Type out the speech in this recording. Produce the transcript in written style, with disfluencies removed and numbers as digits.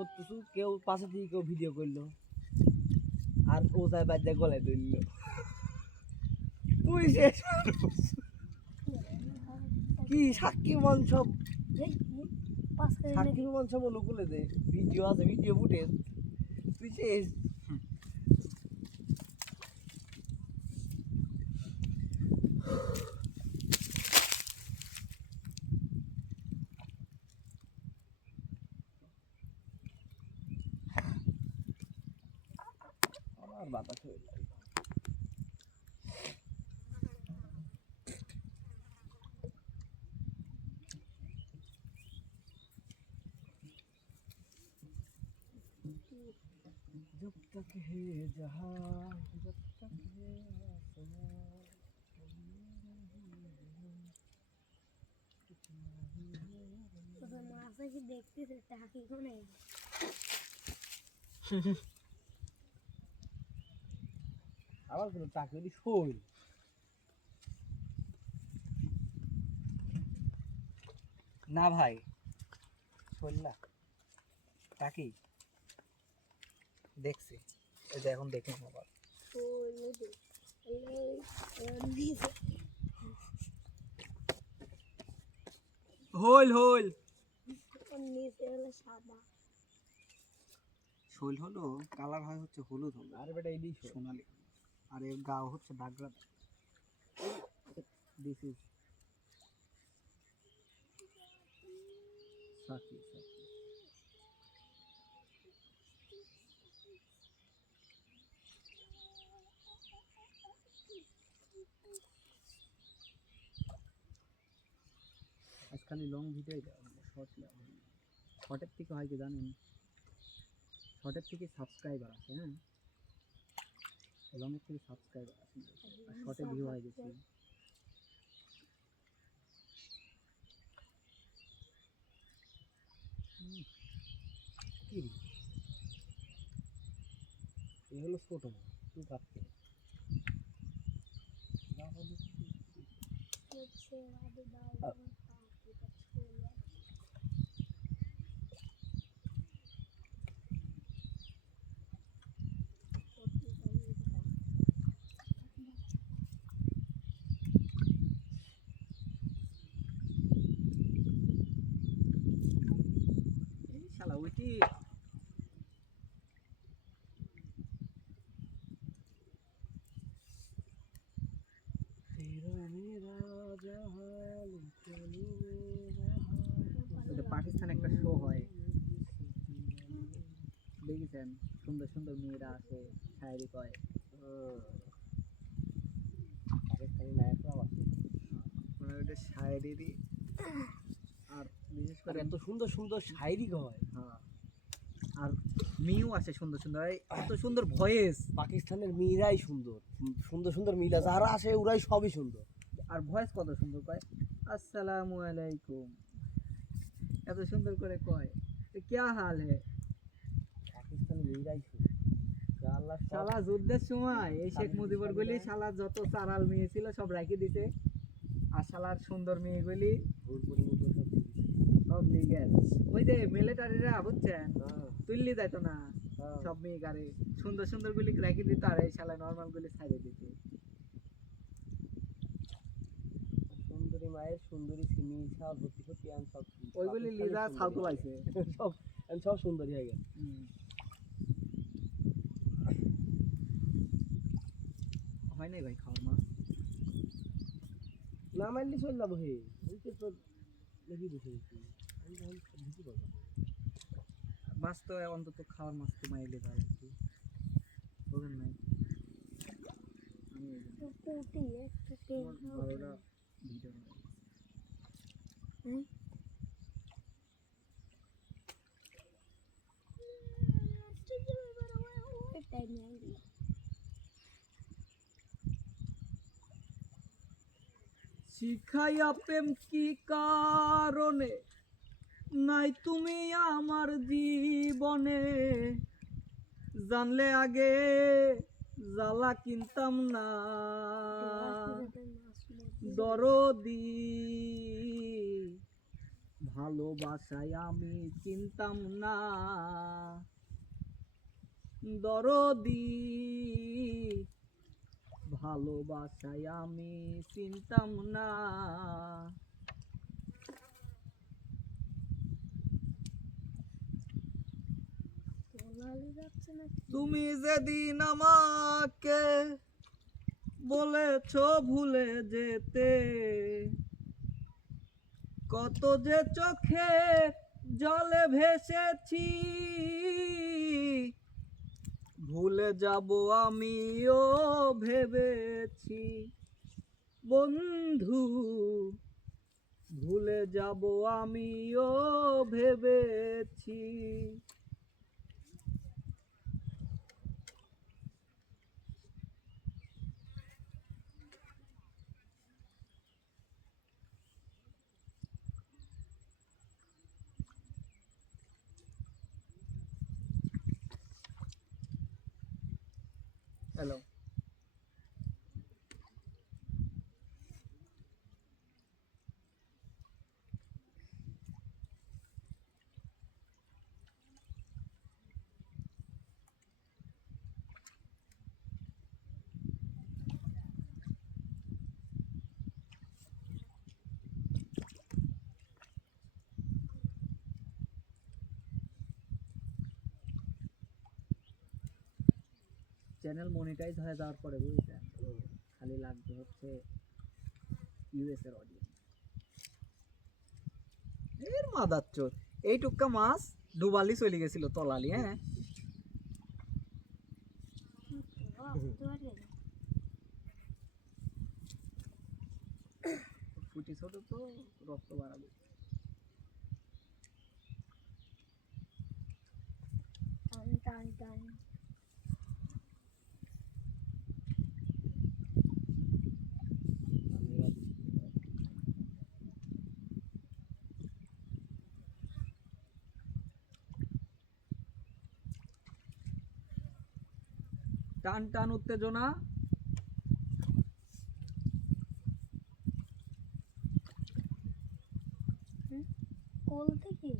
করতেছু, কেউ পাশে থেকে কেউ ভিডিও করলো, আর ও যায় বাচ্চা গলায় ধরল, তুই শেষ। কি সাক্ষী মঞ্চ, সাক্ষী মঞ্চ অনুকূলে দে, ভিডিও আছে, ভিডিও ফুটেজ, তুই শেষ। আমার বাতাস হয়ে যায়। जब तक है जहाँ, जब तक है आसमां, मासा की देखती थे ताकि को नहीं আবার কোনো চাকরি শোল না ভাই, শোল না তাকি দেখছি, এই যে এখন দেখুন আবার হোল হোল সাদা শোল হলো কালার হয় হচ্ছে হলুদ হলুদ, আরে বেটা এই সোনালি, আর এর গাও হচ্ছে ডাগরা। This is Saki Saki. আজকাল লং ভিডিও শর্ট, শর্টের থেকে হয় কি জানেন, শর্টের থেকে সাবস্ক্রাইবার আছে, হ্যাঁ লংয়ের থেকে সাবস্ক্রাইবার আছে, আর শর্টে ভিউ হয়ে গেছে। এ হলো ছোট তুই কাটতে শালা ওইটি পাকিস্তানে একটা শো হয় দেখেছেন, সুন্দর সুন্দর মেয়েরা আসে, শায়েরি কয়, পাকিস্তানি নায়করাও আছে, মানে ওইটা শায়েরি, আর বিশেষ করে এত সুন্দর সুন্দর শায়েরি হয়, হ্যাঁ, আর মেয়েও আছে সুন্দর সুন্দর, এত সুন্দর ভয়েস, পাকিস্তানের মেয়েরাই সুন্দর, সুন্দর সুন্দর মেয়েরা যারা আসে ওরাই সবই সুন্দর, আর ভয়েস কত সুন্দর কয়, আসসালামু আলাইকুম, এত সুন্দর করে কয়, क्या हाल है, পাকিস্তানের মেয়েরাই সুন্দর। শালা যুদ্ধের সময় এই শেখ মুজিবুর গুলি শালা যত চারাল মেয়ে ছিল সব রাখি দিতে, আর শালার সুন্দর মেয়েগুলি সব লিগে, ওই যে মিলিটারিরা বুঝছেন তুললি যাইতো না, সব মেয়ে গাড়ি সুন্দর সুন্দর গুলি রাখি দিত, আর এই শালা নর্মাল গুলি ছাড়ে দিত। সুন্দরী মায়ের সুন্দরী সিমি সব ভর্তি ভর্তি আন সব ওইগুলি লিজা ছাউতো লাইছে সব সব সুন্দরী হয়ে গেছে। হয় নাই ভাই খাওয়ার মাছ না মারলি চল যাবো, হে তো লেগে বসে গেছি, মাছ তো অন্তত খাওয়ার মাছ তো মাইলে ভালো বুঝেন নাই, শিখাইয়া প্রেম কি কারণে নাই তুমি আমার জীবনে, জানলে আগে জ্বালা কিনতাম না, দরদি ভালোবাসায় আমি চিনতাম না। দরদি, ভালোবাসায় আমি চিনতাম না। তোলালে যাচ্ছে না। তুমি যেদিন আমাকে বলেছ ভুলে যেতে, কত যে চোখে জলে ভেসেছি, ভুলে যাব আমিও ভেবেছি বন্ধু, ভুলে যাব আমিও ভেবেছি। হ্যালো, চ্যানেল মনিটাইজ হয়ে যাওয়ার পরে বুঝছেন, খালি লাগবে হচ্ছে ইউএস এর অডিও। এর মাদার চোদ, এই টুক্কা মাছ ডুবালি চলে গেছিল তলালি। হ্যাঁ, ফুটি ছোট তো রক্ত বাড়াবে। টান টান টান। টান টান উত্তেজনা। কোল থেকে